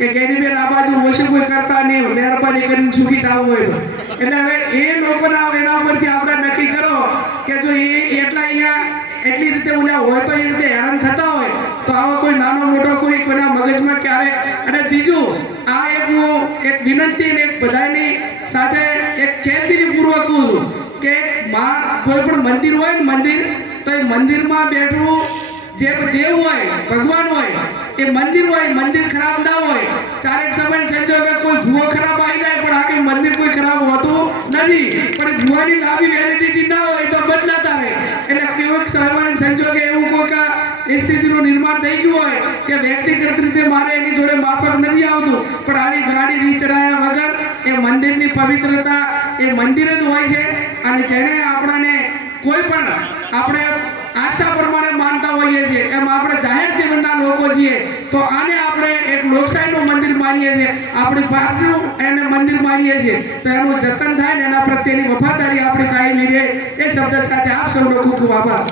કે કેની બેન આ બાજુ ઓછી કોઈ કરતા નહીં, મહેરબાની કરીને સુખી થવું હોય તો. એટલે હવે એ લોકોના એના ઉપરથી આપણે નક્કી કરો કે જો એ એટલા અહીંયા એટલી રીતે ઓલા હોય તો એ રીતે હેરાન થતા હોય તો આવો કોઈ નાનો મોટો કોઈના મગજમાં ક્યારેક. અને બીજું આ એક વિનંતી ને એક બધાની સાથે એક ખેતીપૂર્વક કહું છું કે કોઈ પણ મંદિર હોય ને મંદિર, તો એ મંદિરમાં બેઠવું જે દેવ હોય ભગવાન હોય એ મંદિર હોય, મંદિર ખરાબ ના હોય. ચારેક સમય સંજોગે કોઈ ભૂવો ખરાબ આવી જાય પણ આખી મંદિર કોઈ ખરાબ હોતું નથી, પણ ભૂવાની લાંબી વેલિડિટી ના હોય તો બદલાતા રહે. એટલે કેવોક સમય સંજોગે એવું કોઈ સ્થિતિનું નિર્માણ થઈ ગયું હોય કે વ્યક્તિગત રીતે મારે એની જોડે માફક નથી આવતું, પણ આવી ગાડી રીચડાયા વગર એ મંદિરની પવિત્રતા એ મંદિર જ હોય છે. અને જેને આપણને કોઈ પણ આપણે આસ્થા પ્રમાણે માનતા હોઈએ છીએ એમ આપણે જાહેર જીવનના લોકો છીએ તો આને આપણે એક લોકશાહીનું મંદિર માનીએ છીએ, આપણી પાર્ટીનું એને મંદિર માનીએ છીએ. તો એનું જતન થાય ને એના પ્રત્યેની વફાદારી આપણી કાયમી રહે એ શબ્દ સાથે આપ સૌનો ખૂબ ખૂબ આભાર.